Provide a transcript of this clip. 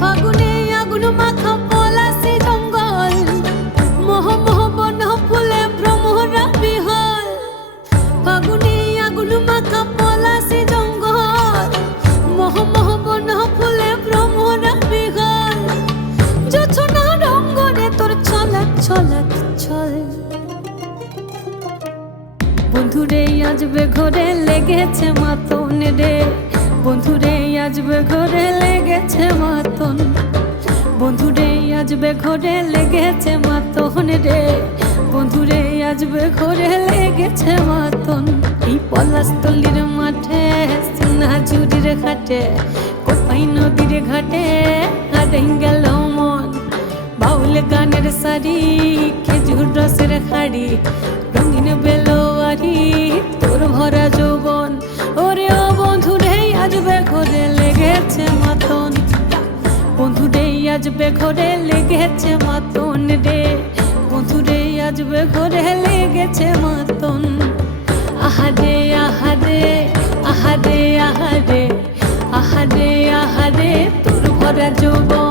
ফাগুনে আগুন মাখা পলাশি জঙ্গল, মোহ মোহ বন ফুলে ভ্রমরা বিহল। ফাগুনে আগুন মাখা পলাশি জঙ্গল, মোহ মোহ বন ফুলে ভ্রমরা বিহল। জোছনা রঙ্গনে তোর ছলক ছলক ছল। বন্ধুরে আসবে ঘরে লেগেছে মাতন রে, বন্ধুরে আসবে ঘরে লেগেছে মাতন। বন্ধুরে আসবে ঘরে লেগেছে মাতন রে, বন্ধুরে আসবে ঘরে লেগেছে মাতন। এই পলাশতলির মাঠে, সোনাঝুরির ঘাটে, কোপাই নদীর ঘাটে হারিয়ে গেল মন। বাউল গানের শাড়ি, খেজুর রসের খাড়ি, রঙিন বেলোয়ারি তোর ভরা যৌবন। ওরে ও বন্ধুরে আসবে ঘরে লেগেছে মাতন, বন্ধুরে আসবে ঘরে লেগেছে মাতন রে, বন্ধুরে আসবে ঘরে লেগেছে মাতন। আহারে আহারে আহারে আহারে আহারে আহারে তোর ভরা যৌবন।